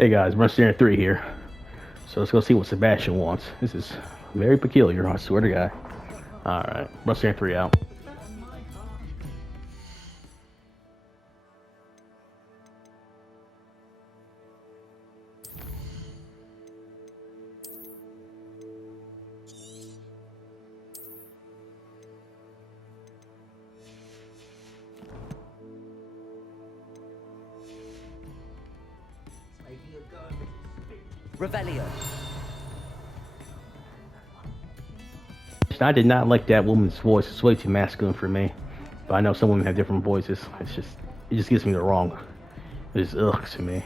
Hey guys, Mercenary 3 here. So let's go see what Sebastian wants. This is very peculiar, I swear to God. Alright, Mercenary 3 out. Revelio. I did not like that woman's voice. It's way too masculine for me. But I know some women have different voices. It just gives me the wrong. It's ugh to me.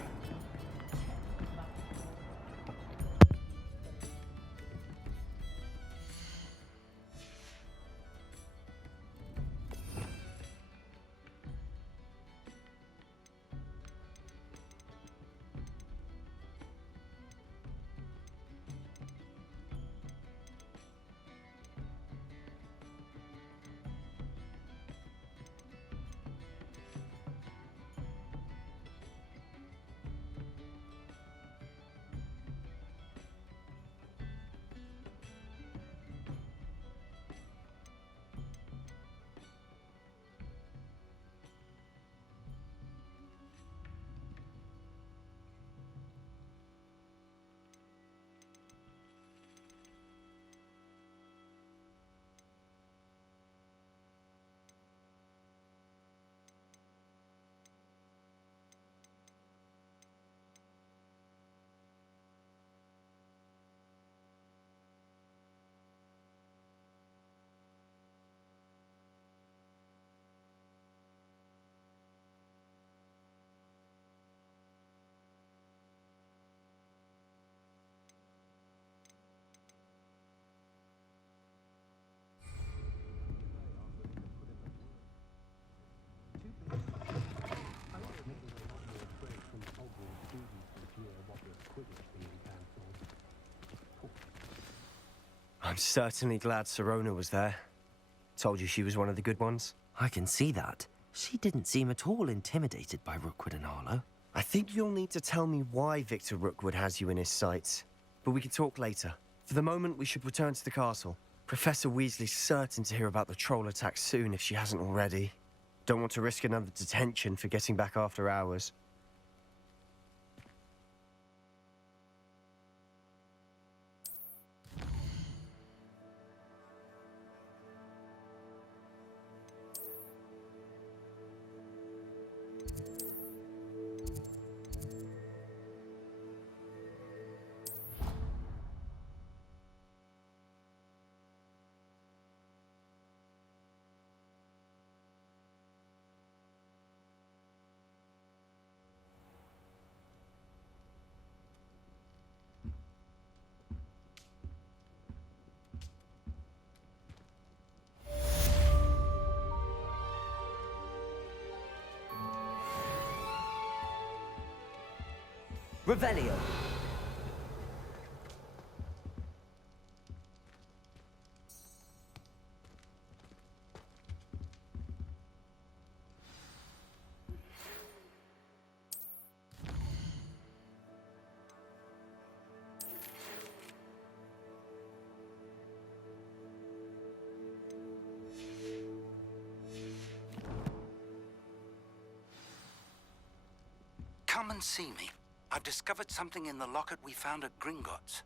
I'm certainly glad Sirona was there. Told you she was one of the good ones. I can see that. She didn't seem at all intimidated by Rookwood and Harlow. I think you'll need to tell me why Victor Rookwood has you in his sights. But we can talk later. For the moment, we should return to the castle. Professor Weasley's certain to hear about the troll attack soon if she hasn't already. Don't want to risk another detention for getting back after hours. Revelio. Come and see me. I've discovered something in the locket we found at Gringotts.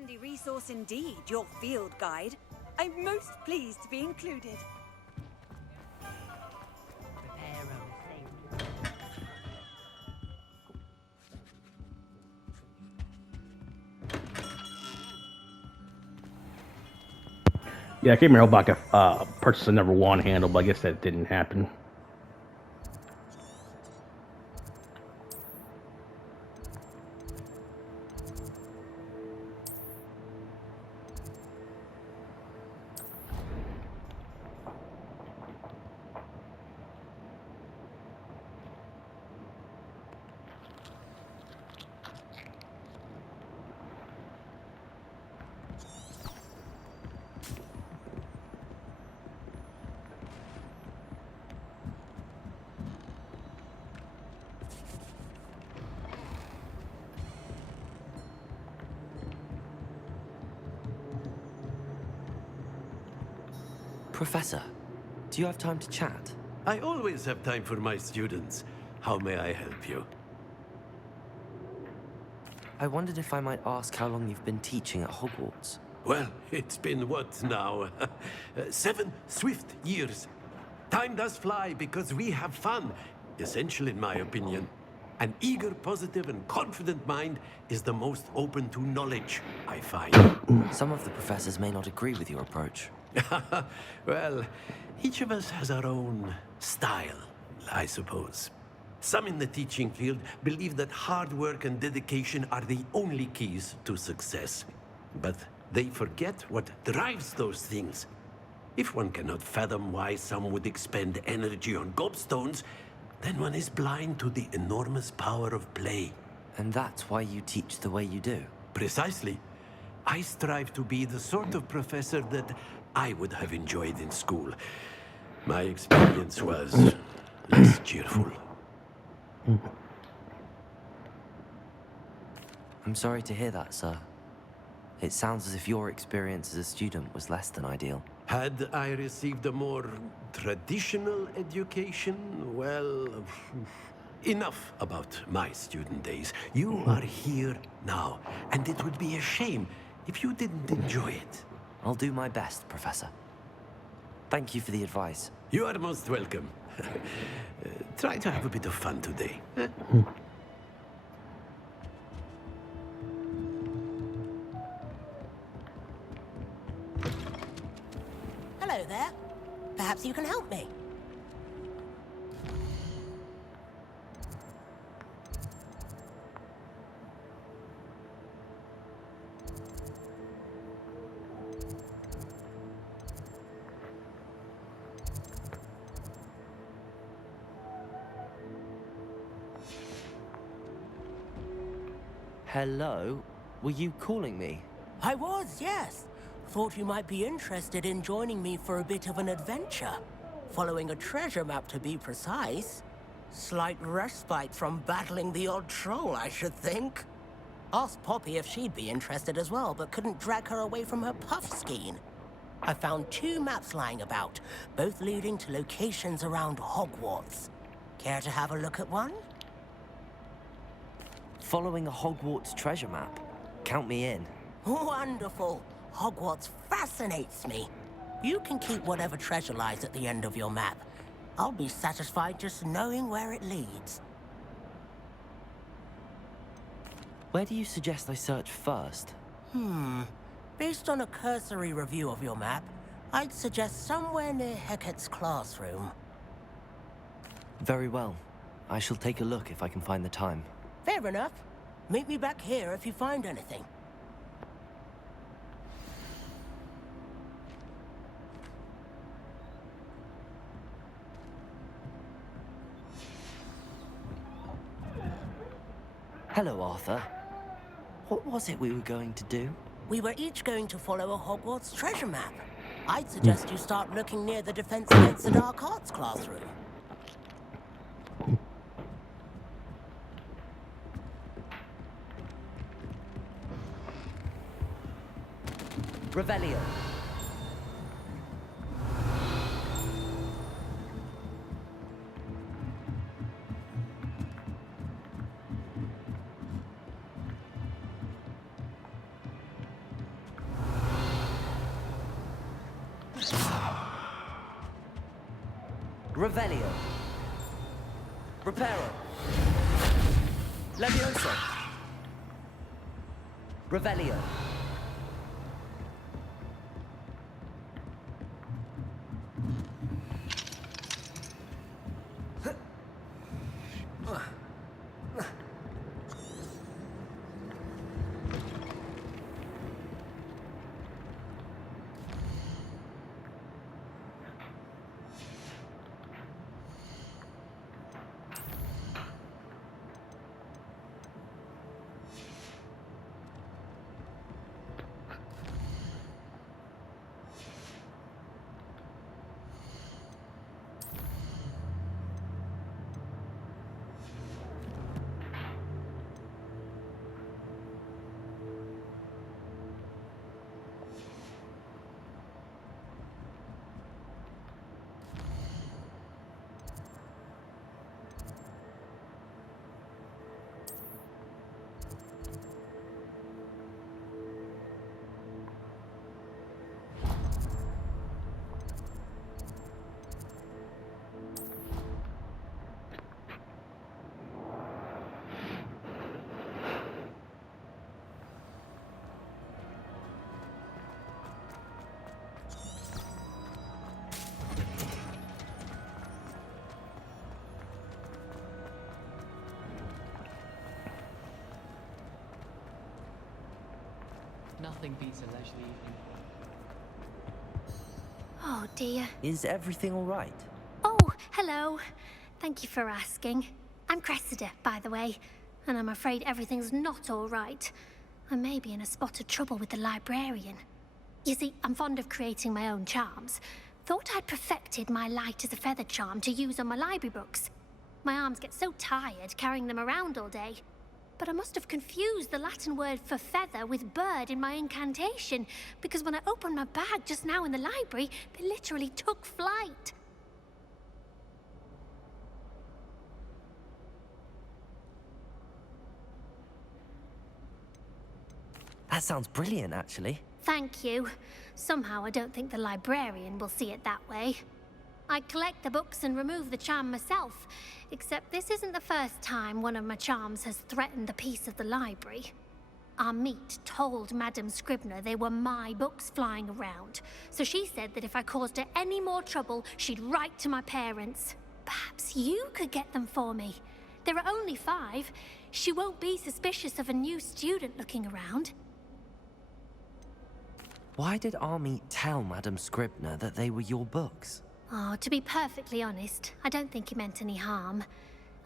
handy resource indeed, your field guide. I'm most pleased to be included. Yeah, I came here hoping I could purchase a number 1 handle, but I guess that didn't happen. Professor, do you have time to chat? I always have time for my students. How may I help you? I wondered if I might ask how long you've been teaching at Hogwarts. Well, it's been what now? 7 swift years. Time does fly because we have fun. Essential in my opinion. An eager, positive, and confident mind is the most open to knowledge, I find. Some of the professors may not agree with your approach. Well, each of us has our own style, I suppose. Some in the teaching field believe that hard work and dedication are the only keys to success. But they forget what drives those things. If one cannot fathom why some would expend energy on gobstones, then one is blind to the enormous power of play. And that's why you teach the way you do? Precisely. I strive to be the sort of professor that I would have enjoyed in school. My experience was less cheerful. I'm sorry to hear that, sir. It sounds as if your experience as a student was less than ideal. Had I received a more traditional education, well, enough about my student days. You are here now, and it would be a shame if you didn't enjoy it. I'll do my best, Professor. Thank you for the advice. You are most welcome. Try to have a bit of fun today. Hello there. Perhaps you can help me. Hello? Were you calling me? I was, yes. Thought you might be interested in joining me for a bit of an adventure. Following a treasure map, to be precise. Slight respite from battling the odd troll, I should think. Asked Poppy if she'd be interested as well, but couldn't drag her away from her puff skein. I found 2 maps lying about, both leading to locations around Hogwarts. Care to have a look at one? Following a Hogwarts treasure map? Count me in. Wonderful. Hogwarts fascinates me. You can keep whatever treasure lies at the end of your map. I'll be satisfied just knowing where it leads. Where do you suggest I search first? Based on a cursory review of your map, I'd suggest somewhere near Hecat's classroom. Very well. I shall take a look if I can find the time. Fair enough. Meet me back here if you find anything. Hello, Arthur. What was it we were going to do? We were each going to follow a Hogwarts treasure map. I'd suggest you start looking near the Defense Against the Dark Arts classroom. Revelio. Revelio. Reparo. Levioso. Revelio. Nothing beats a leisurely evening. Oh dear. Is everything all right? Oh, hello. Thank you for asking. I'm Cressida, by the way, and I'm afraid everything's not all right. I may be in a spot of trouble with the librarian. You see, I'm fond of creating my own charms. Thought I'd perfected my light as a feather charm to use on my library books. My arms get so tired carrying them around all day. But I must have confused the Latin word for feather with bird in my incantation, because when I opened my bag just now in the library, they literally took flight. That sounds brilliant, actually. Thank you. Somehow I don't think the librarian will see it that way. I collect the books and remove the charm myself, except this isn't the first time one of my charms has threatened the peace of the library. Our meet told Madame Scribner they were my books flying around, so she said that if I caused her any more trouble, she'd write to my parents. Perhaps you could get them for me. There are only 5. She won't be suspicious of a new student looking around. Why did Army tell Madame Scribner that they were your books? Oh, to be perfectly honest, I don't think he meant any harm.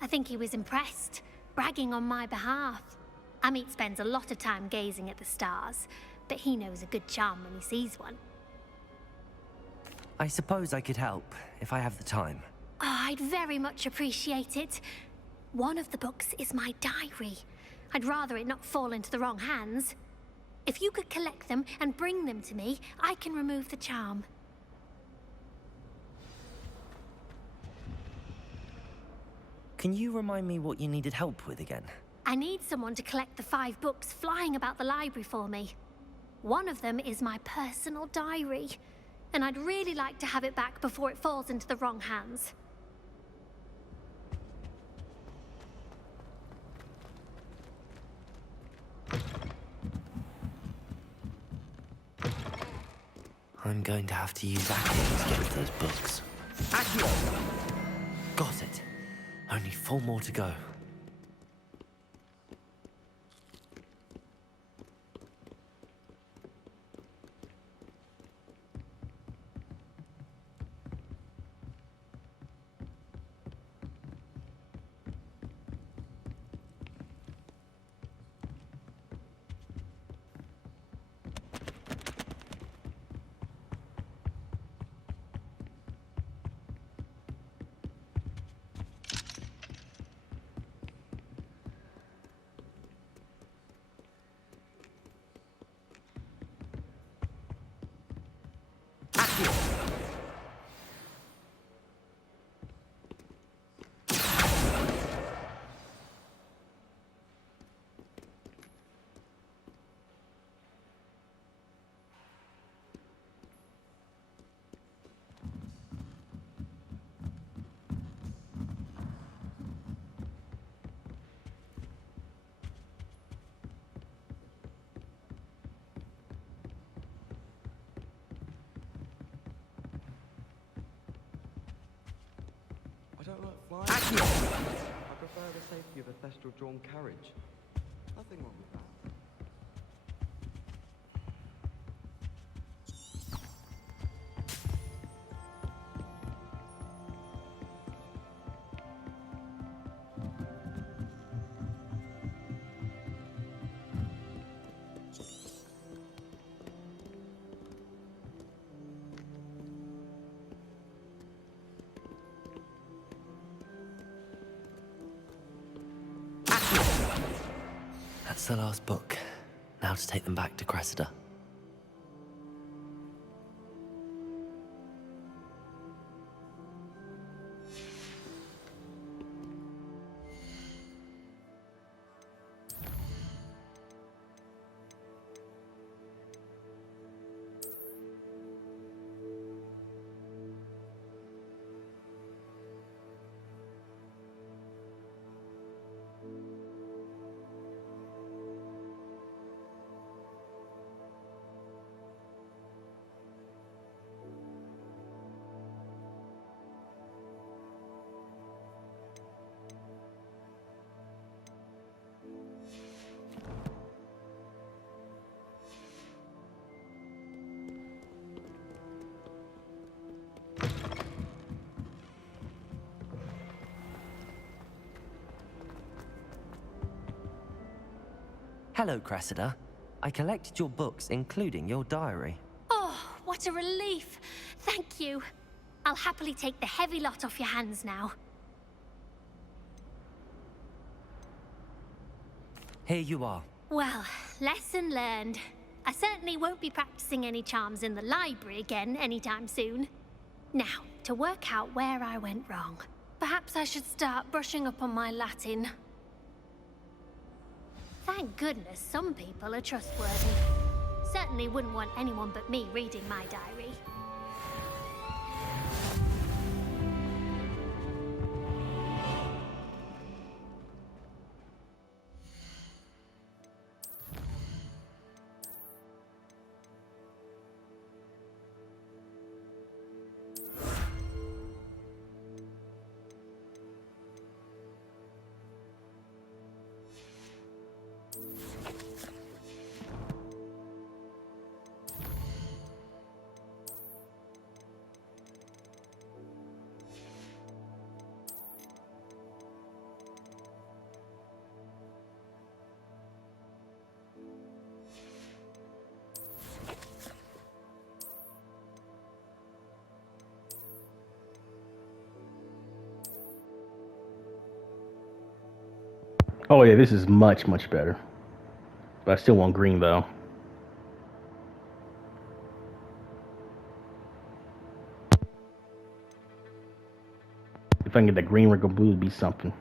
I think he was impressed, bragging on my behalf. Amit spends a lot of time gazing at the stars, but he knows a good charm when he sees one. I suppose I could help, if I have the time. Oh, I'd very much appreciate it. One of the books is my diary. I'd rather it not fall into the wrong hands. If you could collect them and bring them to me, I can remove the charm. Can you remind me what you needed help with again? I need someone to collect the 5 books flying about the library for me. One of them is my personal diary, and I'd really like to have it back before it falls into the wrong hands. I'm going to have to use Accio to get those books. Accio! Got it. Only 4 more to go. I don't like flying. I prefer the safety of a thestral-drawn carriage. Nothing wrong with that. That's the last book. Now to take them back to Cressida. Hello, Cressida. I collected your books, including your diary. Oh, what a relief. Thank you. I'll happily take the heavy lot off your hands now. Here you are. Well, lesson learned. I certainly won't be practicing any charms in the library again anytime soon. Now, to work out where I went wrong. Perhaps I should start brushing up on my Latin. Thank goodness some people are trustworthy. Certainly wouldn't want anyone but me reading my diary. Oh yeah, this is much, much better. But I still want green though. If I can get that green Regal blue, it'd be something.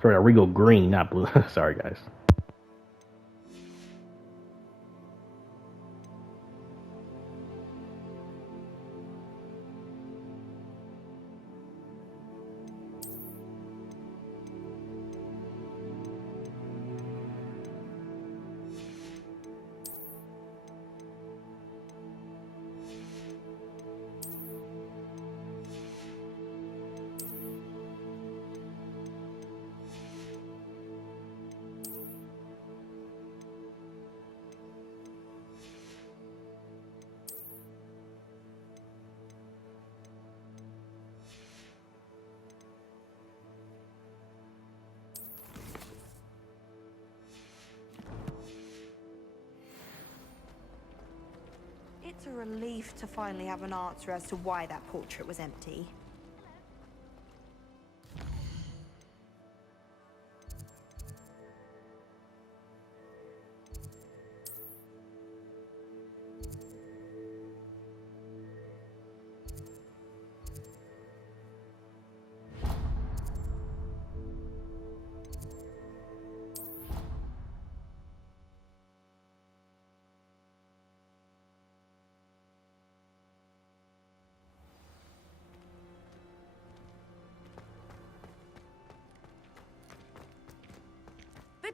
Sorry, a Regal green, not blue. Sorry, guys. It's a relief to finally have an answer as to why that portrait was empty.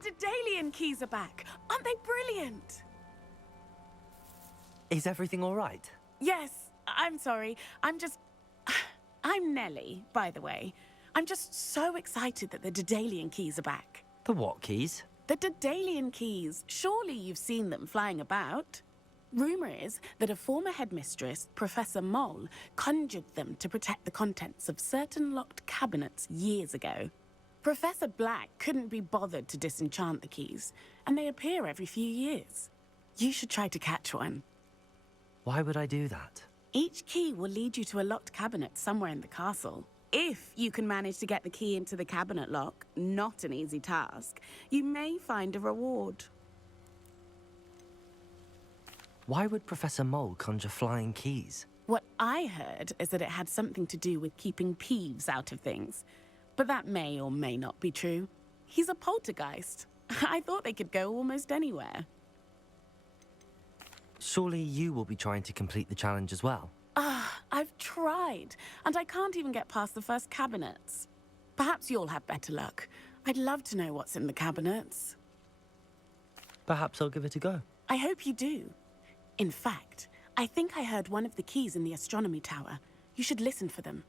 The Daedalian keys are back. Aren't they brilliant? Is everything all right? Yes, I'm sorry. I'm just... I'm Nellie, by the way. I'm just so excited that the Daedalian keys are back. The what keys? The Daedalian keys. Surely you've seen them flying about. Rumour is that a former headmistress, Professor Mole, conjured them to protect the contents of certain locked cabinets years ago. Professor Black couldn't be bothered to disenchant the keys, and they appear every few years. You should try to catch one. Why would I do that? Each key will lead you to a locked cabinet somewhere in the castle. If you can manage to get the key into the cabinet lock, not an easy task, you may find a reward. Why would Professor Mole conjure flying keys? What I heard is that it had something to do with keeping Peeves out of things. But that may or may not be true. He's a poltergeist. I thought they could go almost anywhere. Surely you will be trying to complete the challenge as well. I've tried, and I can't even get past the first cabinets. Perhaps you'll have better luck. I'd love to know what's in the cabinets. Perhaps I'll give it a go. I hope you do. In fact, I think I heard one of the keys in the astronomy tower. You should listen for them.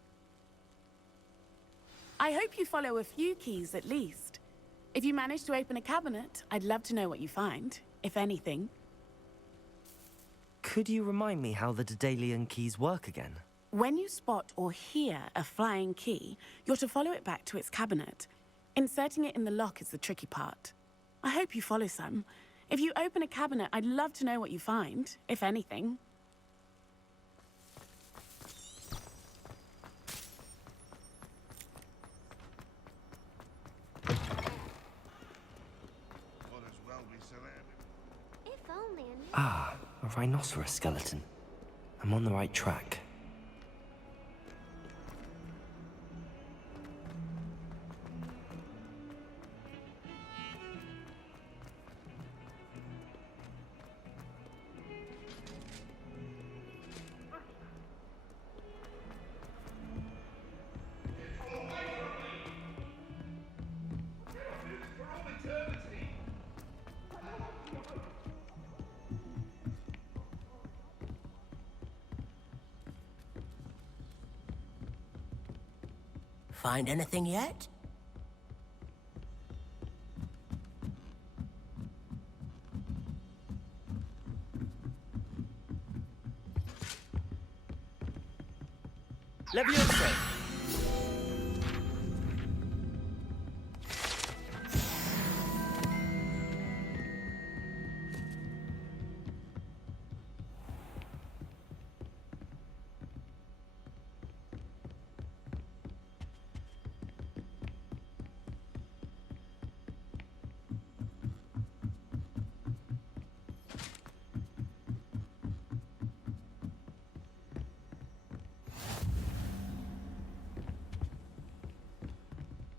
I hope you follow a few keys at least. If you manage to open a cabinet, I'd love to know what you find, if anything. Could you remind me how the Daedalian keys work again? When you spot or hear a flying key, you're to follow it back to its cabinet. Inserting it in the lock is the tricky part. I hope you follow some. If you open a cabinet, I'd love to know what you find, if anything. Ah, a rhinoceros skeleton. I'm on the right track. Find anything yet? Leviosa!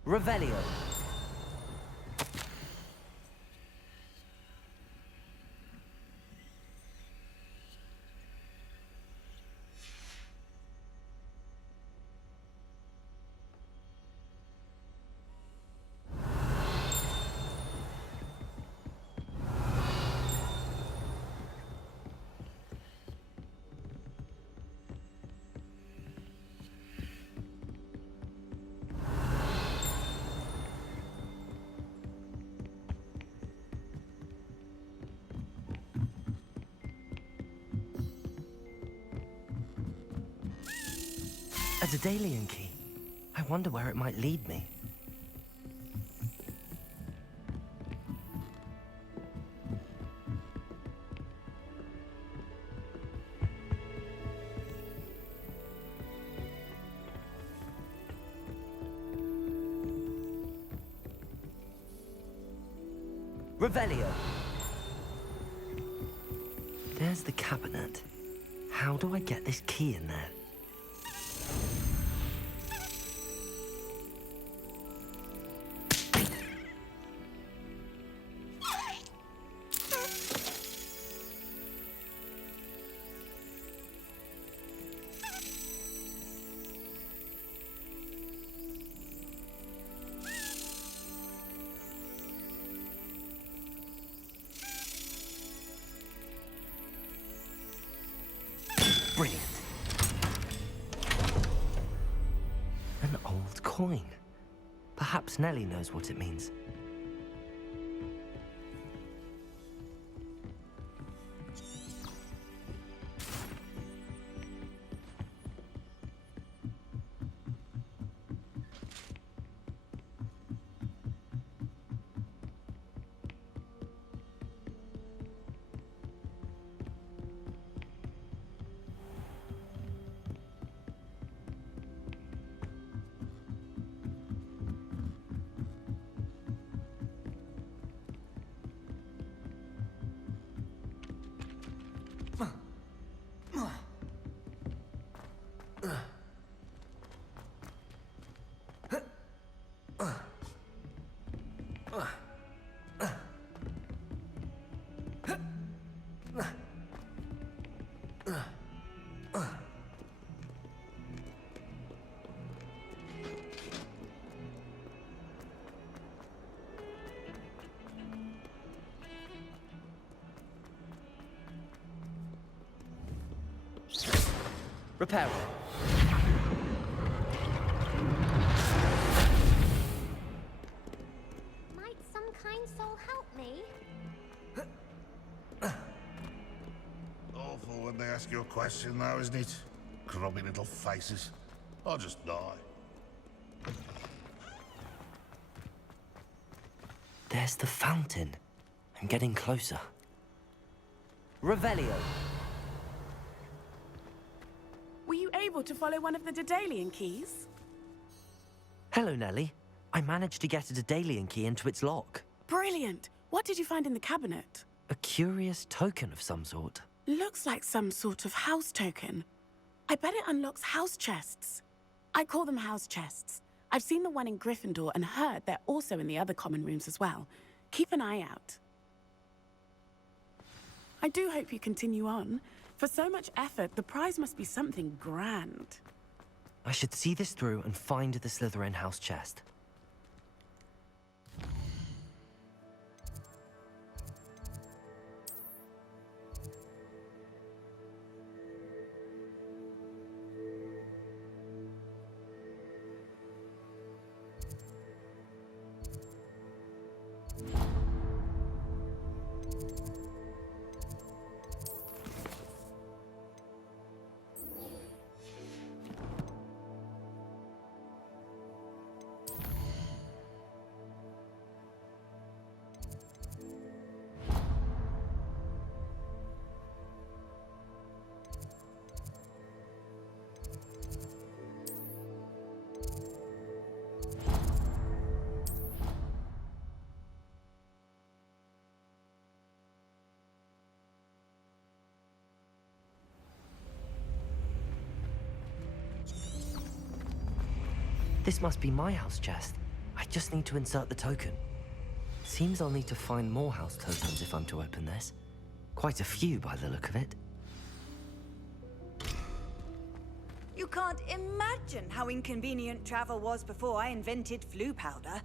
Revelio. A Daedalian key. I wonder where it might lead me. Revelio. There's the cabinet. How do I get this key in there? Brilliant. Perhaps Nellie knows what it means. Repair it. Might some kind soul help me? Awful when they ask you a question now, isn't it? Grubby little faces. I'll just die. There's the fountain. I'm getting closer. Revelio. Were you able to follow one of the Daedalian keys? Hello, Nellie. I managed to get a Daedalian key into its lock. Brilliant! What did you find in the cabinet? A curious token of some sort. Looks like some sort of house token. I bet it unlocks house chests. I call them house chests. I've seen the one in Gryffindor and heard they're also in the other common rooms as well. Keep an eye out. I do hope you continue on. For so much effort, the prize must be something grand. I should see this through and find the Slytherin house chest. This must be my house chest. I just need to insert the token. Seems I'll need to find more house tokens if I'm to open this. Quite a few by the look of it. You can't imagine how inconvenient travel was before I invented flu powder.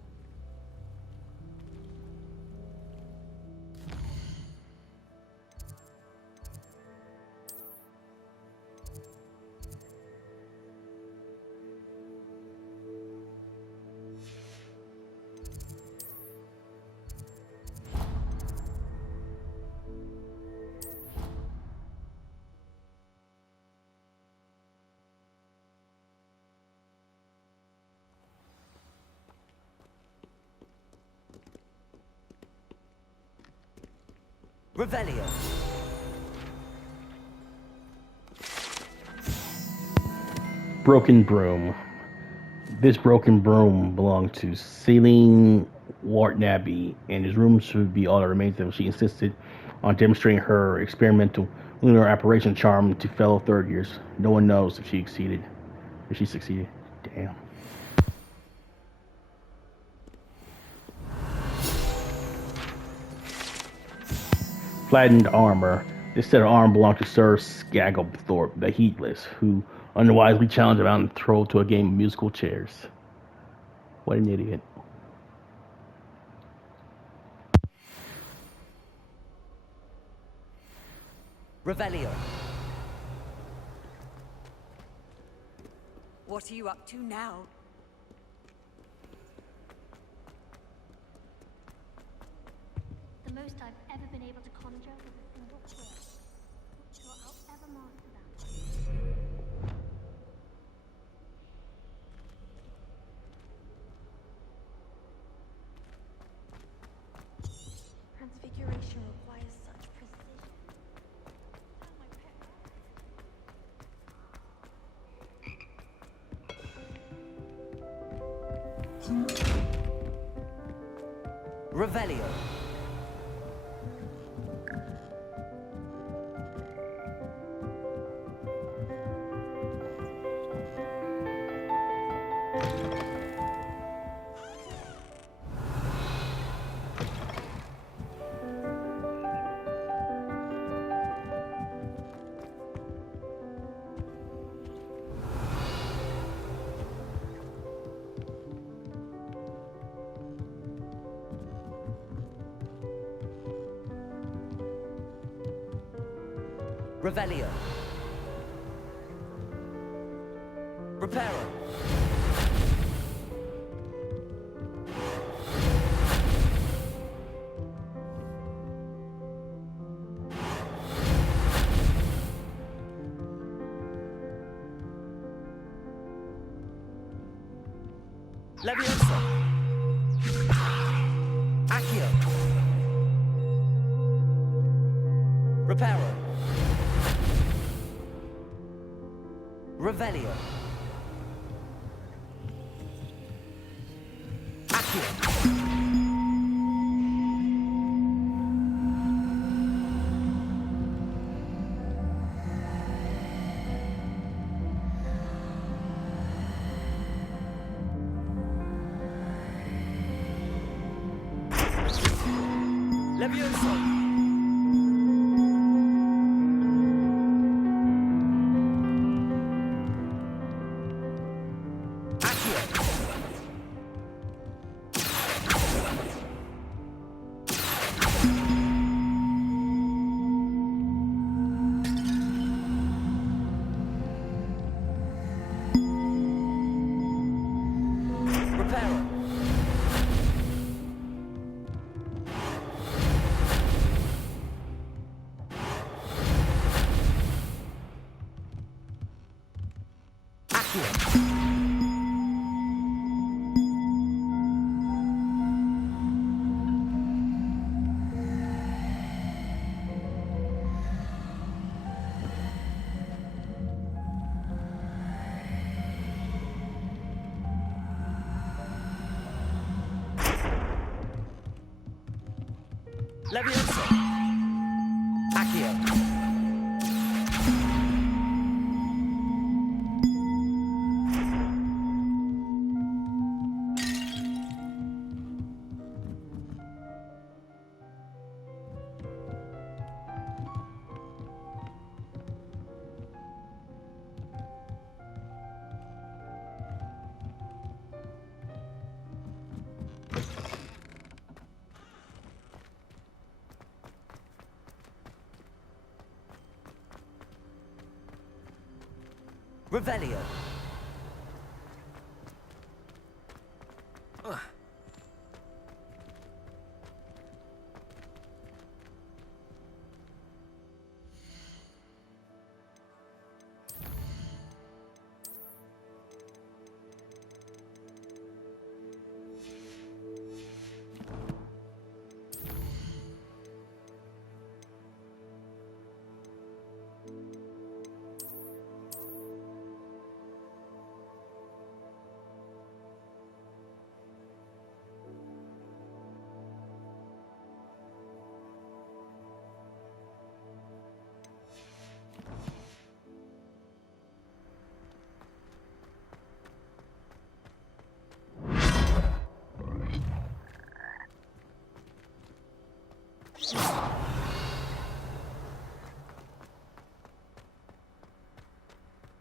Revelio. Broken broom. This broken broom belonged to Celine Warnerbros, and his room should be all that remains of it. She insisted on demonstrating her experimental lunar apparition charm to fellow third years. No one knows if she succeeded. Damn. Flattened armor. This set of armor belonged to Sir Scagglethorpe the Heatless, who unwisely challenged him out and thrown to a game of musical chairs. What an idiot. Revelio. What are you up to now? I've ever been able to conjure with a single quill. Not sure I'll ever master that. Transfiguration requires such precision. Revelio. Revelio. Reparo. Levioso. Accio. Reparo. Revelio. Accio. Levioso. Levioso. Accio. Revelio.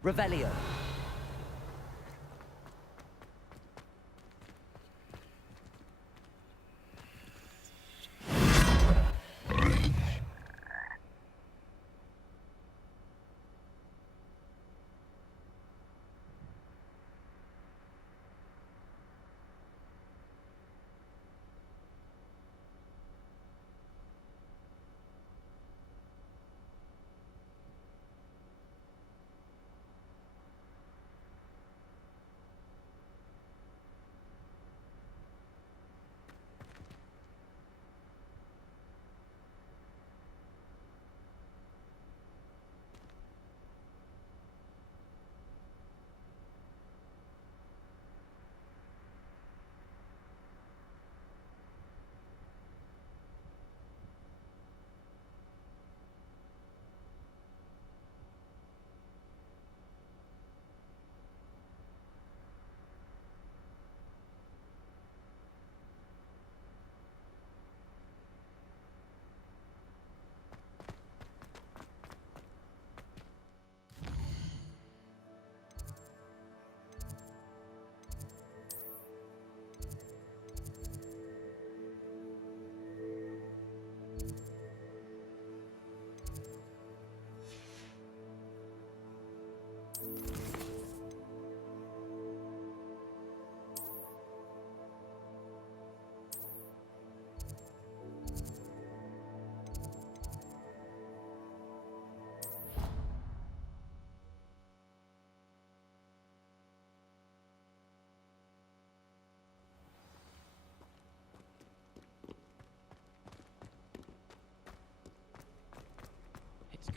Revelio.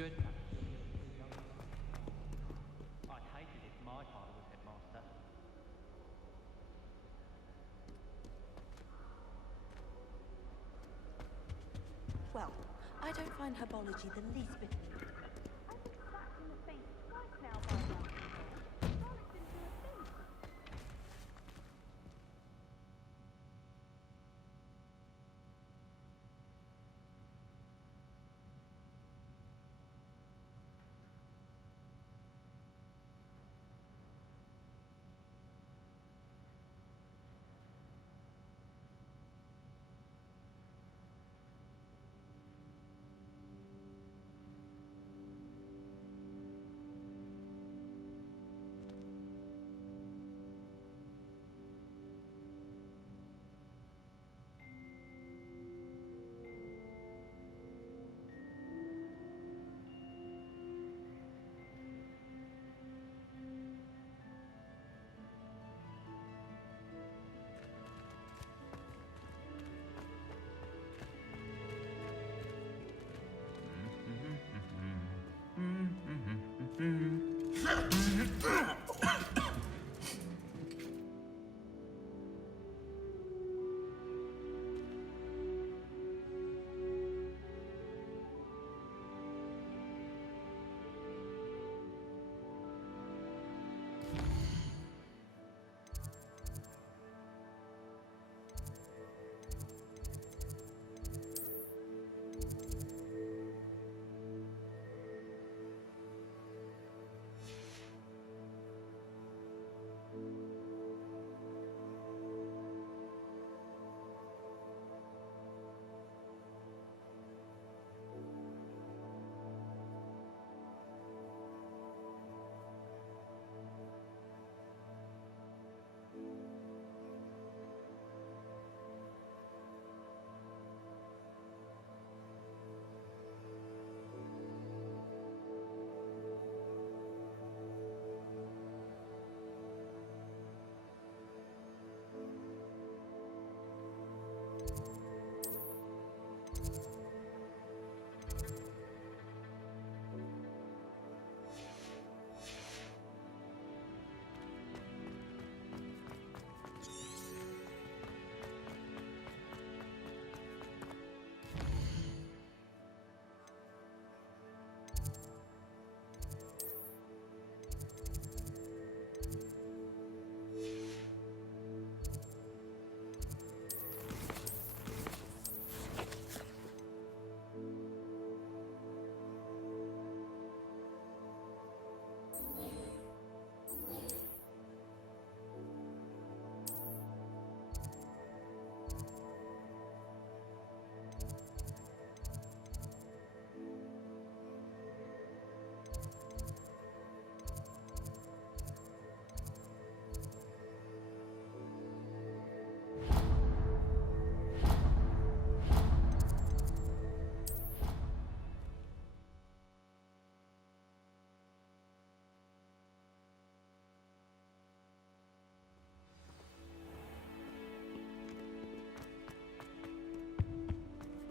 good. I'd hate it if my father was headmaster. Well, I don't find herbology the least bit amusing. I've been slapped in the face twice now by young people. Charlotte didn't do a thing.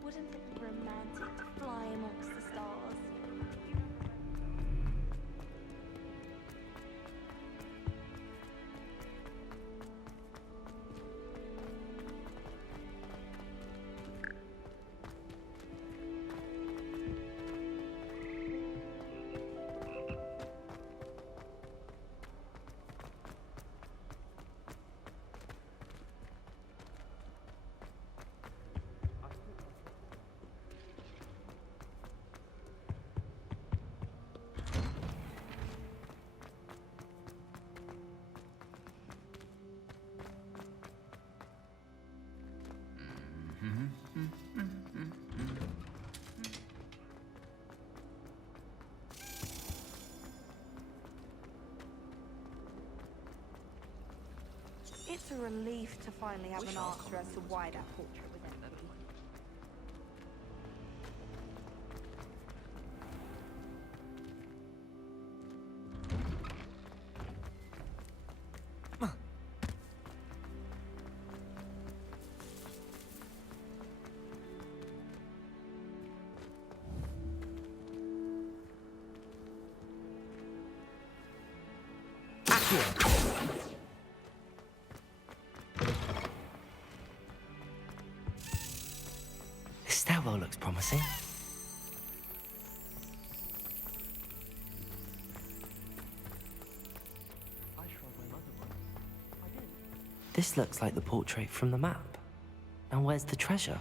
Wouldn't it be romantic to fly amongst the stars? It's a relief to finally have an answer as to why that portrait was empty. This stairwell looks promising. This looks like the portrait from the map. And where's the treasure?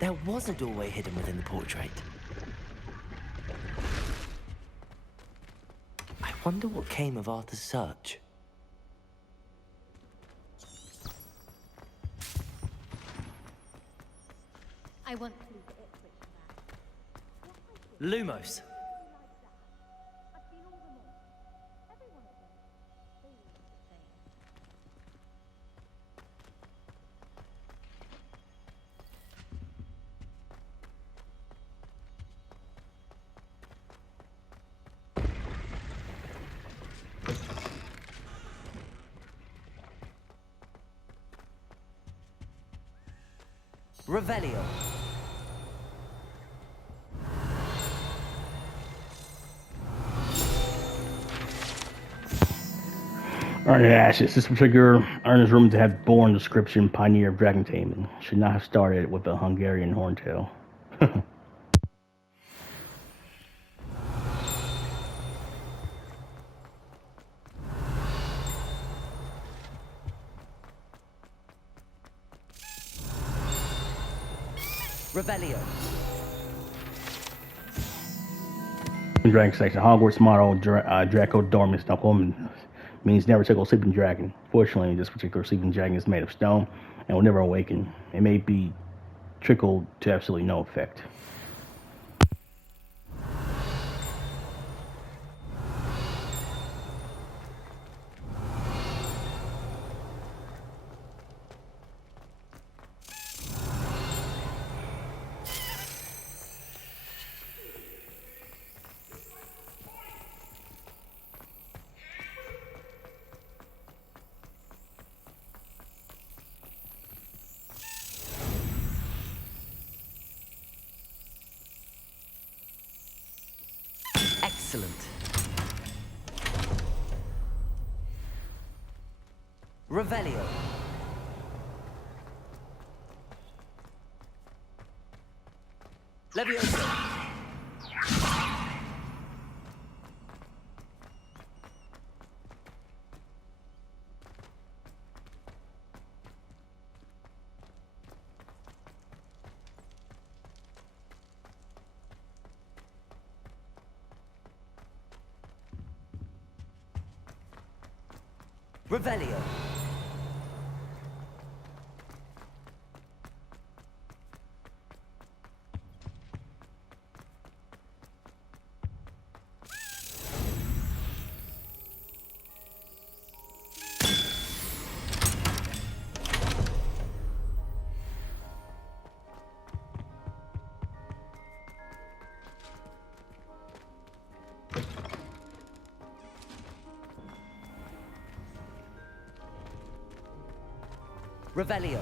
There was a doorway hidden within the portrait. I wonder what came of Arthur's search. I want Lumos. Revelio. Earned Ashes. This particular earner's room to have born description, pioneer of dragon taming. Should not have started with a Hungarian horntail. Revelio. Dragon section. Hogwarts motto, Draco Dormis Nocum, means never tickle a sleeping dragon. Fortunately, this particular sleeping dragon is made of stone and will never awaken. It may be trickled to absolutely no effect. Excellent. Revelio. Levioso. Revelio. Revelio.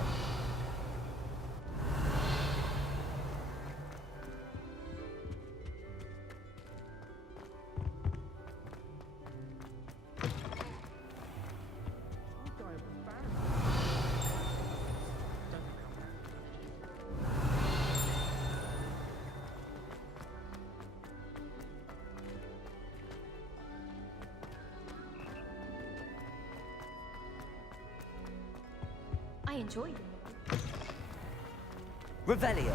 I enjoyed it. Revelio.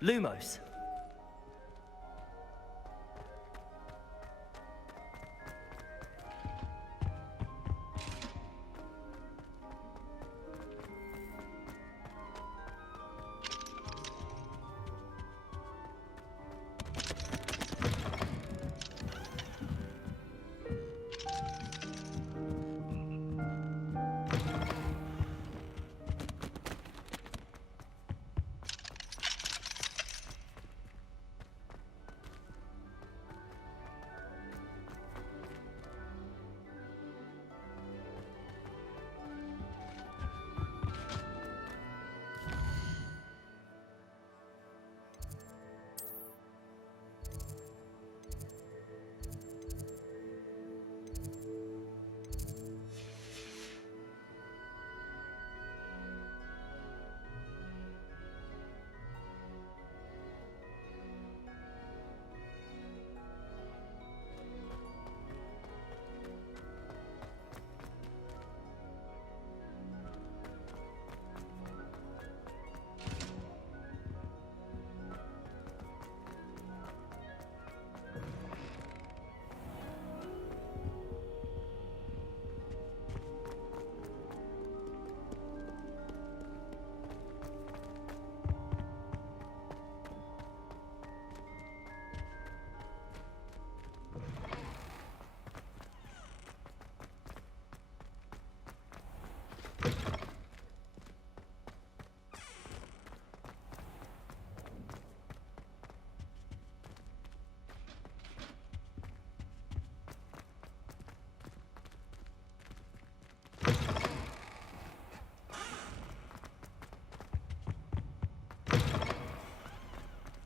Lumos.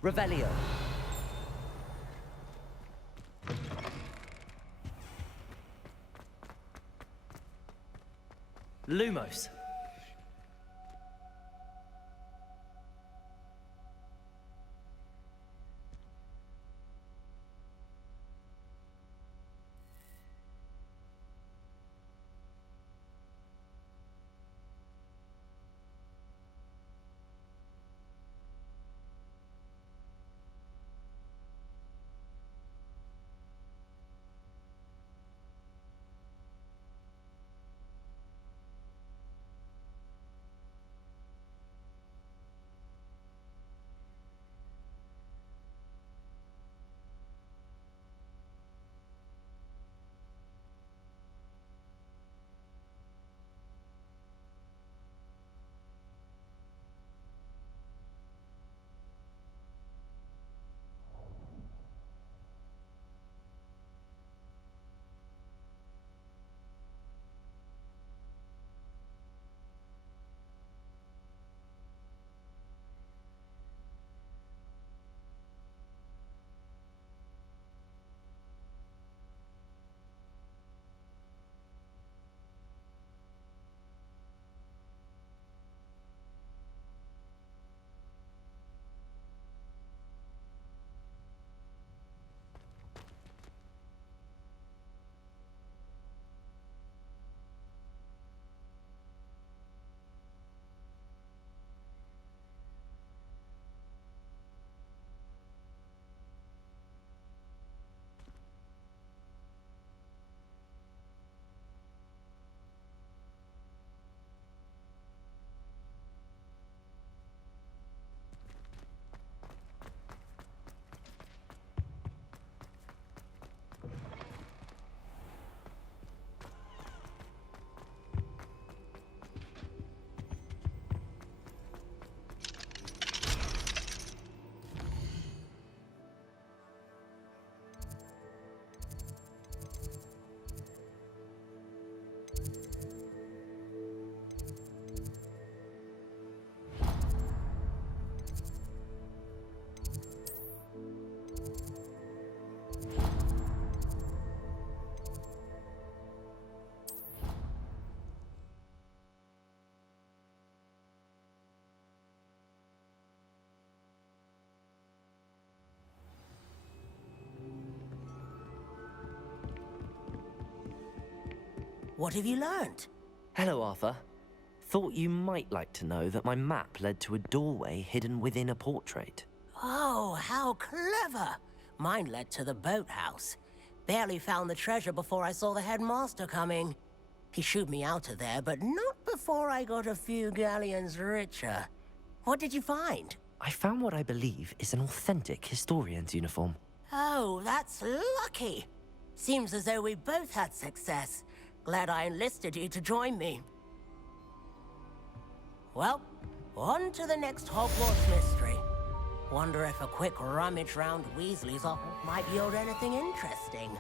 Revelio. Lumos. What have you learned? Hello, Arthur. Thought you might like to know that my map led to a doorway hidden within a portrait. Oh, how clever! Mine led to the boathouse. Barely found the treasure before I saw the headmaster coming. He shooed me out of there, but not before I got a few galleons richer. What did you find? I found what I believe is an authentic historian's uniform. Oh, that's lucky. Seems as though we both had success. Glad I enlisted you to join me. Well, on to the next Hogwarts mystery. Wonder if a quick rummage round Weasley's office might yield anything interesting.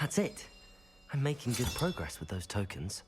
That's it. I'm making good progress with those tokens.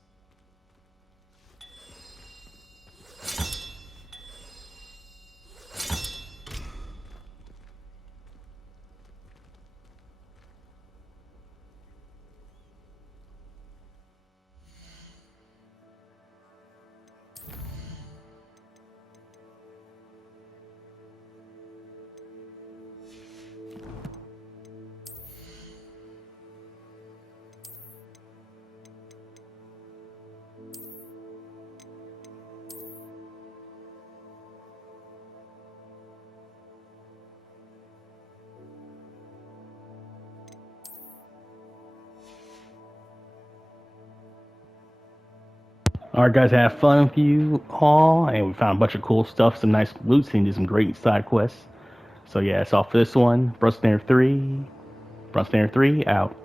Alright guys, have fun with you all, and we found a bunch of cool stuff, some nice loot, and did some great side quests. So yeah, that's all for this one. Brunsnare 3 out.